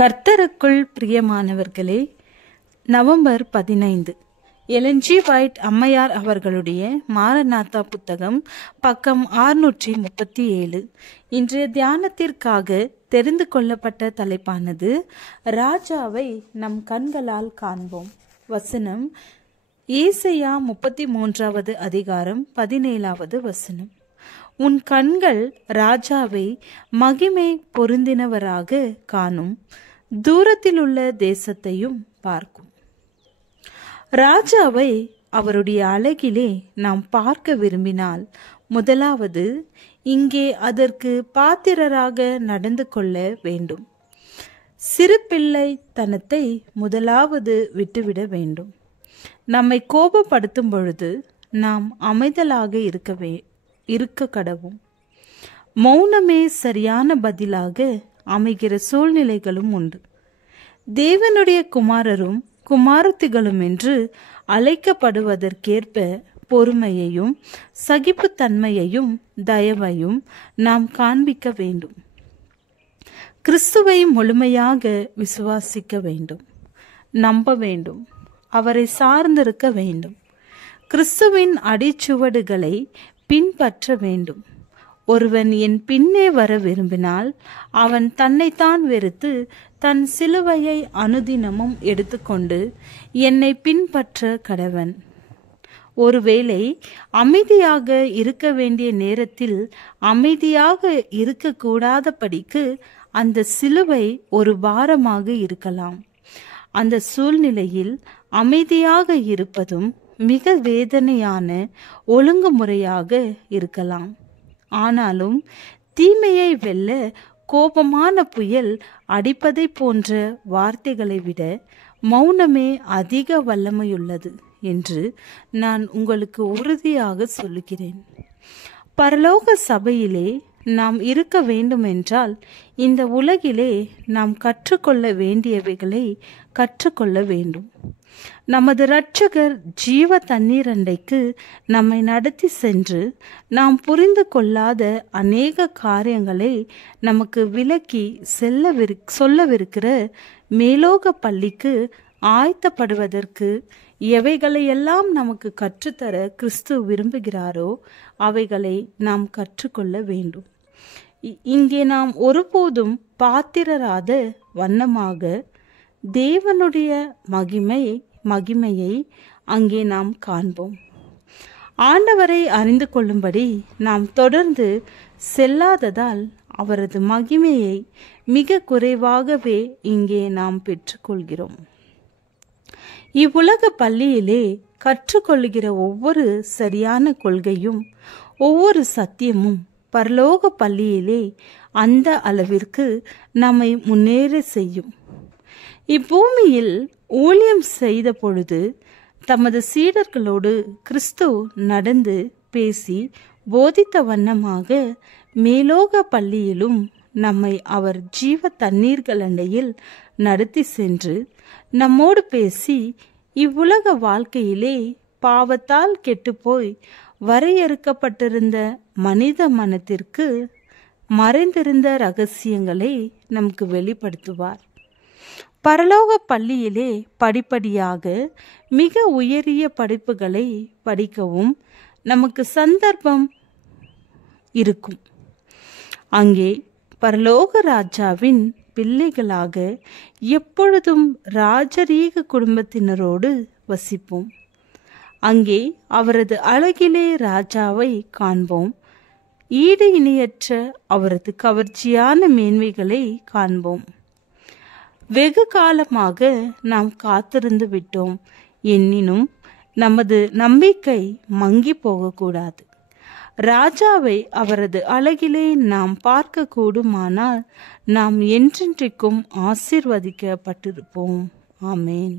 கர்த்தருக்குள் பிரியமானவர்களே, November 15 Elon G white அம்மையார் அவர்களுடைய மாரநாதா புத்தகம், பக்கம் 637. இன்றைய தியானத்திற்காக தெரிந்து கொள்ளப்பட்ட தலைப்பானது ராஜாவை நம் கண்களால் காண்போம். வசனம் ஏசாயா 33வது அதிகாரம் 17வது வசனம். உன் கண்கள் ராஜாவை மகிமை பொருந்தினவராக காணும், தூரத்தில் உள்ள தேசத்தையும் பார்க்கும். ராஜாவை அவருடைய அழகிலே நாம் பார்க்க விரும்பினால், முதலாவது இங்கே அதற்கு பாத்திரராக நடந்து கொள்ள வேண்டும். சிறு பிள்ளைத்தனத்தை முதலாவது விட்டுவிட வேண்டும். நம்மை கோபப்படுத்தும் பொழுது நாம் அமைதலாக இருக்க கடவும். மௌனமே சரியான பதிலாக அமைகிற சூழ்நிலைகளும் உண்டு. தேவனுடைய குமாரரும் குமாரத்திகளும் என்று அழைக்கப்படுவதற்கேற்ப பொறுமையையும் சகிப்புத்தன்மையையும் தயவையும் நாம் காண்பிக்க வேண்டும். கிறிஸ்துவை முழுமையாக விசுவாசிக்க வேண்டும், நம்ப வேண்டும், அவரை சார்ந்திருக்க வேண்டும். கிறிஸ்துவின் அடிச்சுவடுகளை பின்பற்ற வேண்டும். ஒருவன் என் பின்னே வர விரும்பினால் அவன் தன்னைத்தான் வெறுத்து தன் சிலுவையை அனுதினமும் எடுத்துக்கொண்டு என்னை பின்பற்ற கடவன். ஒருவேளை அமைதியாக இருக்க வேண்டிய நேரத்தில் அமைதியாக இருக்கக்கூடாதபடிக்கு அந்த சிலுவை ஒரு பாரமாக இருக்கலாம். அந்த சூழ்நிலையில் அமைதியாக இருப்பதும் மிக வேதனையான ஒழுங்குமுறையாக இருக்கலாம். ஆனாலும் தீமையை வெல்ல கோபமான புயல் அடிப்பதை போன்ற வார்த்தைகளை விட மௌனமே அதிக வல்லமையுள்ளது என்று நான் உங்களுக்கு உறுதியாக சொல்லுகிறேன். பரலோக சபையிலே நாம் இருக்க வேண்டுமென்றால் இந்த உலகிலே நாம் கற்றுக்கொள்ள வேண்டியவைகளை கற்றுக்கொள்ள வேண்டும். நமது இரட்சகர் ஜீவ தண்ணீர் அண்டைக்கு நம்மை நடத்தி சென்று நாம் புரிந்து கொள்ளாத அநேக காரியங்களை நமக்கு விளக்கி சொல்லவிருக்கிற மேலோக பள்ளிக்கு ஆயத்தப்படுவதற்கு எவைகளையெல்லாம் நமக்கு கற்றுத்தர கிறிஸ்து விரும்புகிறாரோ அவைகளை நாம் கற்றுக்கொள்ள வேண்டும். இங்கே நாம் ஒருபோதும் பாத்திரராத வண்ணமாக தேவனுடைய மகிமையை அங்கே நாம் காண்போம். ஆண்டவரை அறிந்து கொள்ளும்படி நாம் தொடர்ந்து செல்லாததால் அவரது மகிமையை மிக குறைவாகவே இங்கே நாம் பெற்றுக்கொள்கிறோம். இவ்வுலக பள்ளியிலே கற்றுக்கொள்ளுகிற ஒவ்வொரு சரியான கொள்கையும் ஒவ்வொரு சத்தியமும் பரலோக பள்ளியிலே அந்த அளவிற்கு நம்மை முன்னேற செய்யும். இப்பூமியில் ஊழியம் செய்த பொழுது தமது சீடர்களோடு கிறிஸ்து நடந்து பேசி போதித்த வண்ணமாக மேலோக பள்ளியிலும் நம்மை அவர் ஜீவ தண்ணீர்கள் அண்டையில் நடத்தி சென்று நம்மோடு பேசி இவ்வுலக வாழ்க்கையிலே பாவத்தால் கெட்டுப்போய் வரையறுக்கப்பட்டிருந்த மனித மனத்திற்கு மறைந்திருந்த ரகசியங்களை நமக்கு வெளிப்படுத்துவார். பரலோக பள்ளியிலே படிப்படியாக மிக உயரிய படிப்புகளை படிக்கவும் நமக்கு சந்தர்ப்பம் இருக்கும். அங்கே பரலோக ராஜாவின் பிள்ளைகளாக எப்பொழுதும் ராஜரீக குடும்பத்தினரோடு வசிப்போம். அங்கே அவரது அழகிலே ராஜாவை காண்போம். ஈடு இணையற்ற அவரது கவர்ச்சியான மேன்மைகளை காண்போம். வெகு காலமாக நாம் காத்திருந்து விட்டோம், எனினும் நமது நம்பிக்கை மங்கி போகக்கூடாது. ராஜாவை அவரது அழகிலே நாம் பார்க்க கூடுமானால் நாம் என்றென்றைக்கும் ஆசீர்வதிக்கப்பட்டிருப்போம். ஆமேன்.